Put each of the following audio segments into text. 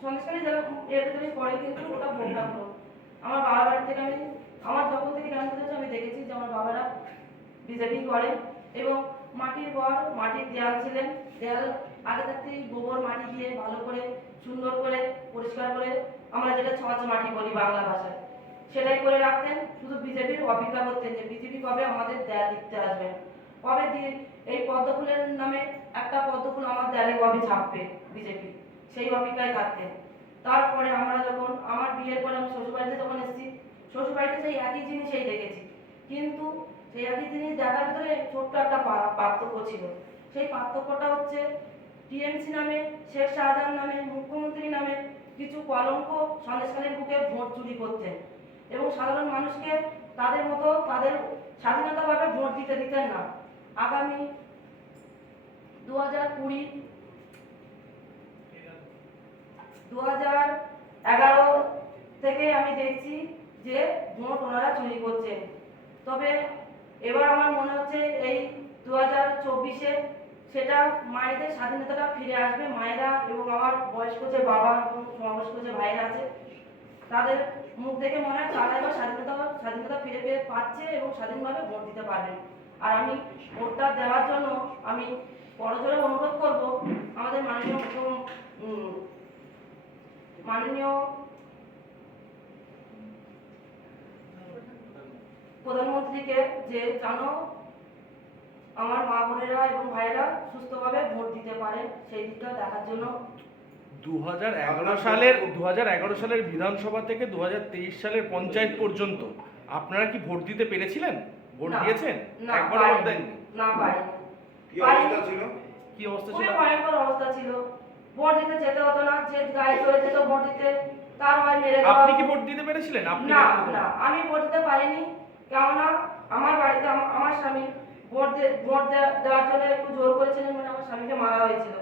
সন্দেশখালী জেলা এর পরে কিন্তু ওটা ভোটগ্রাম। আমার বাবার বাড়ি থেকে আমি আমার যখন থেকে জ্ঞান হয়েছে আমি দেখেছি যে আমার বাবারা বিজেপি করে এবং মাটির ঘর মাটির দেয়াল ছিলেন, দেয়াল আগে থাকতেই গোবর মাটি দিয়ে ভালো করে সুন্দর করে পরিষ্কার করে আমরা যেটা ছচ মাটি বলি বাংলা ভাষায় সেটাই করে রাখতেন। শুধু বিজেপির অপেক্ষা করতেন যে বিজেপি কবে আমাদের দেয়াল দিতে আসবে, কবে দিয়ে এই পদ্ম ফুলের নামে একটা পদ্ম ফুল আমার দেয়ালে কবে ছাপবে বিজেপি, সেই অপেক্ষায় থাকতেন। তারপরে আমরা যখন আমার বিয়ের পরে আমি শ্বশুরবাড়িতে যখন এসেছি, শ্বশুরবাড়িতে সেই একই জিনিসই দেখেছি, কিন্তু সেই একই জিনিস দেখার ভিতরে ছোট্ট একটা পার্থক্য ছিল। সেই পার্থক্যটা হচ্ছে টিএমসি নামে, শেখ শাহজাহান নামে, মুখ্যমন্ত্রী নামে কিছু কলঙ্ক সন্দেশখালীর বুকে ভোট চুরি করতেন এবং সাধারণ মানুষকে তাদের মতো তাদের স্বাধীনতাভাবে ভোট দিতে দিতেন না। আগামী 2011 থেকে আমি দেখছি যে ভোট ওনারা চুরি করছেন। তবে এবার আমার মনে হচ্ছে এই 2024-এ সেটা মায়েদের স্বাধীনতাটা ফিরে আসবে। মায়েরা এবং আমার বয়স্ক যে বাবা এবং সমবয়স্ক যে ভাইরা আছে তাদের মুখ দেখে মনে হয় তারা এবার স্বাধীনতা ফিরে পেয়ে পাচ্ছে এবং স্বাধীনভাবে ভোট দিতে পারবেন। আর আমি ভোটটা দেওয়ার জন্য আমি করজোড়ে অনুরোধ করব আমাদের মাননীয় প্রধানমন্ত্রীকে যে যেন আমার মা বোনেরা এবং ভাইরা সুস্থভাবে ভোট দিতে পারে সেই দিকটা দেখার জন্য। 2011 সালের বিধানসভা থেকে 2023 সালের পঞ্চায়েত পর্যন্ত আপনারা কি ভোট দিতে পেরেছিলেন? ভোট দিয়েছেন? একবার ভোট দেননি? না, পারিনি। কি অবস্থা ছিল? কি অবস্থা ছিল? খুবই ভয়ঙ্কর অবস্থা ছিল। ভোট দিতে যেতে হতো না, যে গায়ে চলে যেত ভোট দিতে তার হয় মেরে দেওয়া। আপনি কি ভোট দিতে পেরেছিলেন? আপনি না, আমি ভোট দিতে পারিনি, কেননা আমার বাড়িতে আমার স্বামী ভোট দেওয়ার জন্য একটু জোর করেছিলেন, মানে আমার স্বামীকে মারা হয়েছিল।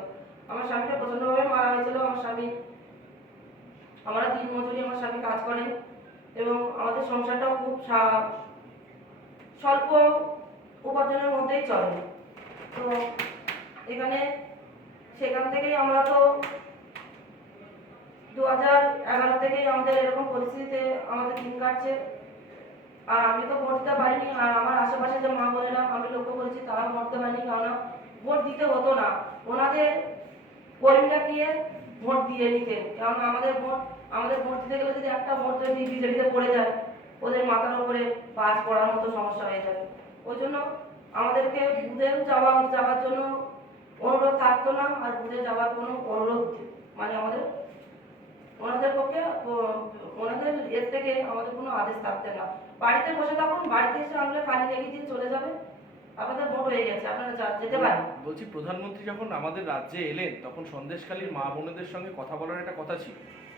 আমার স্বামীকে প্রচন্ডভাবে মারা হয়েছিল। আমরা দিন মজুরি আমার স্বামী কাজ করেন এবং আমাদের সংসারটাও খুব স্বল্প উপার্জনের মধ্যেই চলে। তো সেখান থেকেই আমরা তো 2011 থেকেই আমাদের এরকম পরিস্থিতিতে আমাদের দিন কাটছে। আর আমি তো ভোট দিতে পারিনি, আর আমার আশেপাশে যে মা বোনেরা আমি লক্ষ্য করেছি তারাও ভোট দিতে পারিনি, কেননা ভোট দিতে হতো না, ওনাদের কর্মীরা গিয়ে ভোট দিয়ে নিতেন। কারণ আমাদের ভোট দিতে গেলে যদি একটা ভোট যদি বিজেপিতে পড়ে যায় ওদের মাথার উপরে বাজ পড়ার মতো সমস্যা হয়ে যাবে। ওই জন্য আমাদেরকে বুথে যাওয়ার জন্য অনুরোধ থাকতো না, আর বুথে যাওয়ার কোনো অনুরোধ মানে ওনাদের পক্ষে ওনাদের এর থেকে আমাদের কোনো আদেশ থাকতে না। বাড়িতে বসে থাকুন, বাড়িতে এসে আনলে খালি রেখে দিয়ে চলে যাবে, আপনাদের ভোট হয়ে গেছে, আপনারা যেতে পারেন। বলছি, প্রধানমন্ত্রী যখন আমাদের রাজ্যে এলেন তখন সন্দেশখালীর মা বোনেদের সঙ্গে কথা বলার একটা কথা ছিল,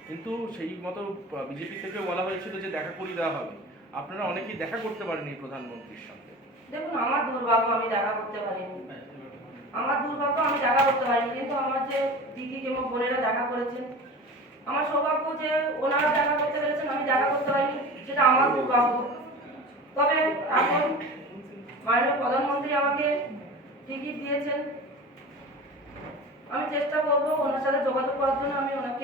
কিন্তু সেই মতো বিজেপি থেকে বলা হয়েছিল যে দেখা করিয়ে দেওয়া হবে। আপনারা অনেকেই দেখা করতে পারেননি প্রধানমন্ত্রীর সঙ্গে। দেখুন, আমার দুর্ভাগ্য আমি দেখা করতে পারিনি, কিন্তু আমার যে দিদি এবং বোনেরা দেখা করেছেন, আমার সৌভাগ্য যে ওনারা দেখা করতে পেরেছেন, আমি দেখা করতে পারিনি, সেটা আমার দুর্ভাগ্য। তবে এখন মাননীয় প্রধানমন্ত্রী আমাকে টিকিট দিয়েছেন, আমি চেষ্টা করবো ওনার সাথে যোগাযোগ করার জন্য। আমি ওনার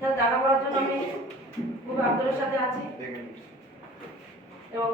সাথে দেখা করার জন্য আমি খুব আগ্রহের সাথে আছি এবং